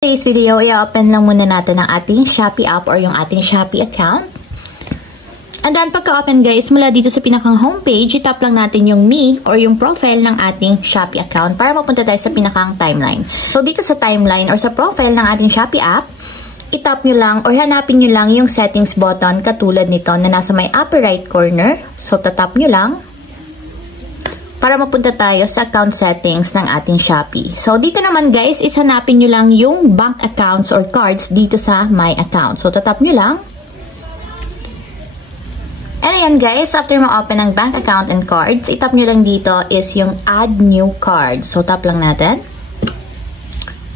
Today's video, i-open lang muna natin ang ating Shopee app or yung ating Shopee account. And then, pagka-open guys, mula dito sa pinakang homepage, itap lang natin yung me or yung profile ng ating Shopee account para mapunta tayo sa pinakang timeline. So, dito sa timeline or sa profile ng ating Shopee app, itap nyo lang or hanapin nyo lang yung settings button katulad nito na nasa may upper right corner. So, tatap nyo lang para mapunta tayo sa account settings ng ating Shopee. So, dito naman guys, hanapin nyo lang yung bank accounts or cards dito sa My Account. So, tatap nyo lang. And ayan guys, after ma-open ang bank account and cards, itap nyo lang dito is yung Add New Card. So, tap lang natin.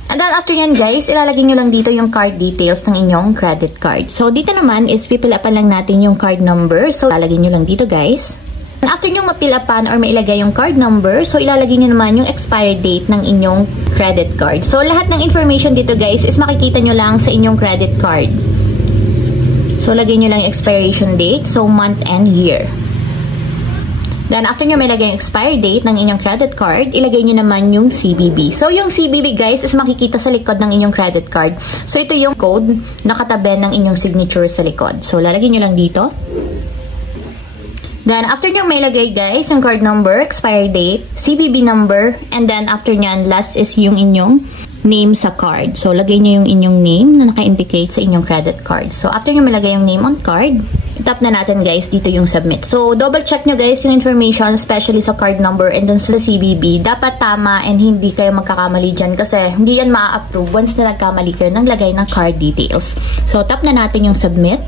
And then, after yan guys, ilalagay nyo lang dito yung card details ng inyong credit card. So, dito naman is pipilapan lang natin yung card number. So, ilalagay nyo lang dito guys. After nyo mapilapan or mailagay yung card number, so ilalagay nyo naman yung expiry date ng inyong credit card. So, lahat ng information dito guys is makikita nyo lang sa inyong credit card. So, lagay nyo lang yung expiration date, so month and year. Then, after nyo mailagay yung expiry date ng inyong credit card, ilagay nyo naman yung CVV. So, yung CVV guys is makikita sa likod ng inyong credit card. So, ito yung code na katabi ng inyong signature sa likod. So, lalagay nyo lang dito. Then, after nyo may lagay guys, yung card number, expiry date, CVV number, and then after nyan, last is yung inyong name sa card. So, lagay nyo yung inyong name na naka-indicate sa inyong credit card. So, after nyo malagay yung name on card, itap na natin guys dito yung submit. So, double check nyo guys yung information, especially sa card number and then sa CVV. Dapat tama and hindi kayo magkakamali dyan kasi hindi yan ma-approve once na nagkamali kayo ng lagay ng card details. So, tap na natin yung submit.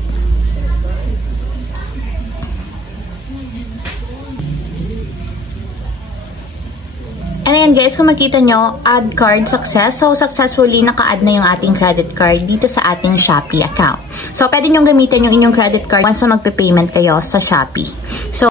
And ayan guys, kung makita nyo, add card success. So, successfully naka-add na yung ating credit card dito sa ating Shopee account. So, pwede nyo gamitin yung inyong credit card once na magpe-payment kayo sa Shopee. So,